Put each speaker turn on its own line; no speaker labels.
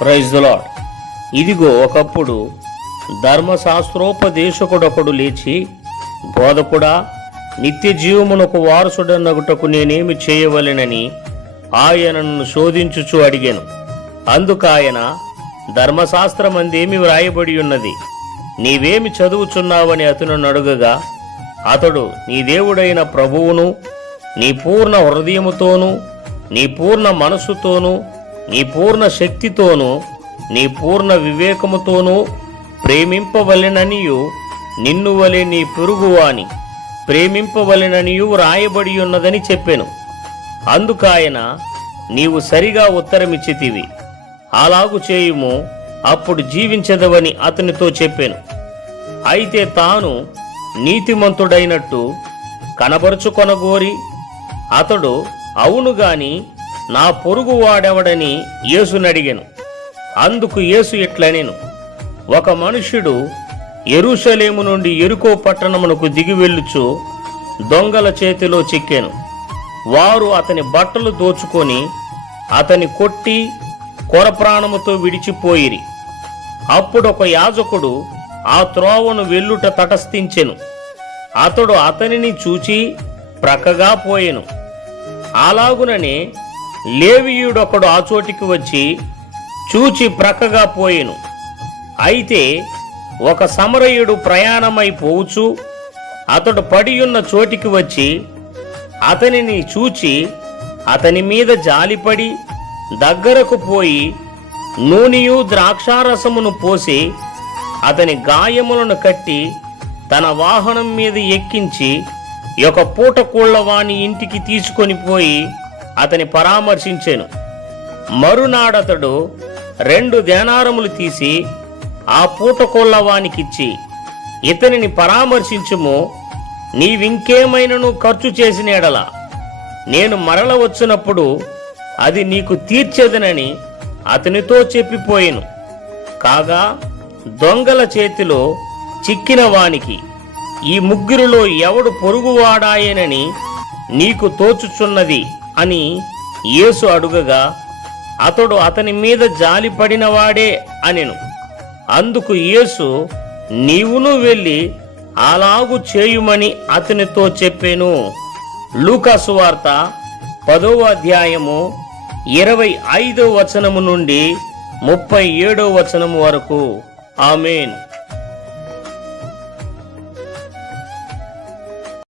Praise the lord ఇదిగో ఒకప్పుడు ధర్మశాస్త్రోపదేశకుడొకడు లేచి బోధకుడా నిత్య జీవమునకు వారసుడన్నగుటకు నేనేమి చేయవలెనని ఆయనను శోధించుచు అడిగాను. అందుకాయన ధర్మశాస్త్రమందేమి వ్రాయబడి ఉన్నది? నీవేమి చదువుచున్నావని అతను అడుగగా అతడు నీ దేవుడైన ప్రభువును నీ పూర్ణ హృదయముతోనూ నీ పూర్ణ మనస్సుతోనూ నీ పూర్ణ శక్తితోనూ నీ పూర్ణ వివేకముతోనూ ప్రేమింపవలెననియు నిన్ను వలె నీ పొరుగువాని ప్రేమింపవలెననియు వ్రాయబడి ఉన్నదని చెప్పెను. అందుకాయన నీవు సరిగా ఉత్తరమిచ్చితివి. అలాగు చేయుము అప్పుడు జీవించదవని అతనితో చెప్పాను. అయితే తాను నీతిమంతుడైనట్టు కనబరుచుకొనగోరి అతడు అవును గాని నా పొరుగు వాడెవడని యేసునడిగాను. అందుకు యేసు ఇట్లనేను. ఒక మనుష్యుడు ఎరుషలేము నుండి ఎరుకో పట్టణమునకు దిగి వెళ్ళుచు దొంగల చేతిలో చిక్కాను. వారు అతని బట్టలు దోచుకొని అతని కొట్టి కొరప్రాణముతో విడిచిపోయిరి. అప్పుడు ఒక యాజకుడు ఆ త్రోవను వెల్లుట తటస్థించెను. అతడు అతనిని చూచి ప్రక్కగా పోయెను. అలాగుననే లేవియుడొకడు ఆ చోటికి వచ్చి చూచి ప్రక్కగా పోయెను. అయితే ఒక సమరయుడు ప్రయాణమై పోవచ్చు అతడు పడియున్న చోటికి వచ్చి అతనిని చూచి అతని మీద జాలిపడి దగ్గరకు పోయి నూనెయు ద్రాక్షారసమును పోసి అతని గాయములను కట్టి తన వాహనం మీద ఎక్కించి ఒక పూట కూళ్ళవాణి ఇంటికి తీసుకొని పోయి అతని పరామర్శించాను. మరునాడతడు రెండు దేనారములు తీసి ఆ పూట వానికిచ్చి ఇతనిని పరామర్శించుము నీవింకేమైనను ఖర్చు చేసిన ఎడల నేను మరల వచ్చినప్పుడు అది నీకు తీర్చేదనని అతనితో చెప్పిపోయాను. కాగా దొంగల చేతిలో చిక్కిన వానికి ఈ ముగ్గురిలో ఎవడు పొరుగువాడాయేనని నీకు తోచుచున్నది? అని యేసు అడుగగా అతడు అతని మీద జాలిపడినవాడే అనెను. అందుకు యేసు నీవును వెళ్ళి అలాగు చేయుమని అతనితో చెప్పాను. లూకాసు వార్త పదవ అధ్యాయము ఇరవై ఐదో వచనము నుండి ముప్పై ఏడో వచనము వరకు. ఆమెన్.